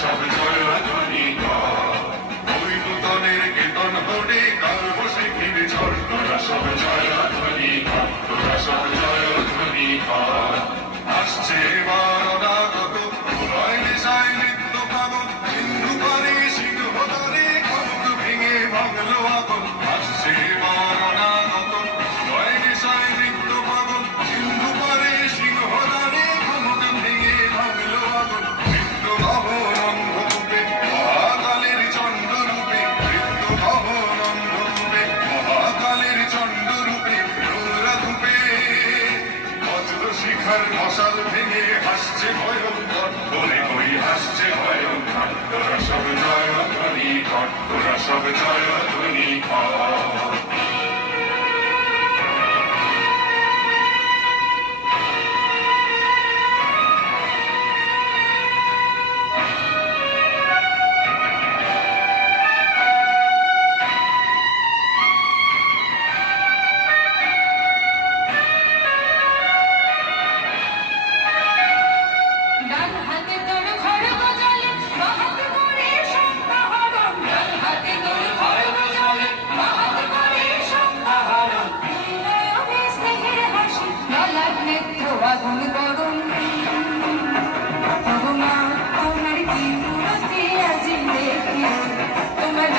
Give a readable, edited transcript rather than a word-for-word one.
সব জয়ধ্বনি কর, ওই নূতনের কেতন হলে কার্ব শিখির ঝড়, তোরা সব জয়ধ্বনি কর, তোরা সব জয়ধ্বনি কর। আসছে এবার অনাগত প্রলয় নেশায় নৃত্য পাগল, সিন্ধু পারে সিংহ ধরে খড়গ ভেঙে ভাঙলো আগুন। আসছে এবার অনাগত প্রলয় নেশায় নৃত্য পাগল, সিন্ধু পারে সিংহ ধরে খড়গ ভেঙে ভাঙলো আগুন। নৃত্য ভবন অন্ধরূপে মহাকালের চণ্ডরূপে, নৃত্য ভবন অন্ধরূপে মহাকালের চণ্ডরূপে রৌদ্রধূপে বজ্র শিখার মশাল ভেঙে হাসছে ভয়ঙ্কর, বলে কই হাসছে ভয়ঙ্কর। তোরা সব জয়ধ্বনি কর, তোরা সব জয়ধ্বনি কর। আগুন গরম তোমার কি মূরতি আজি দেখি তোমার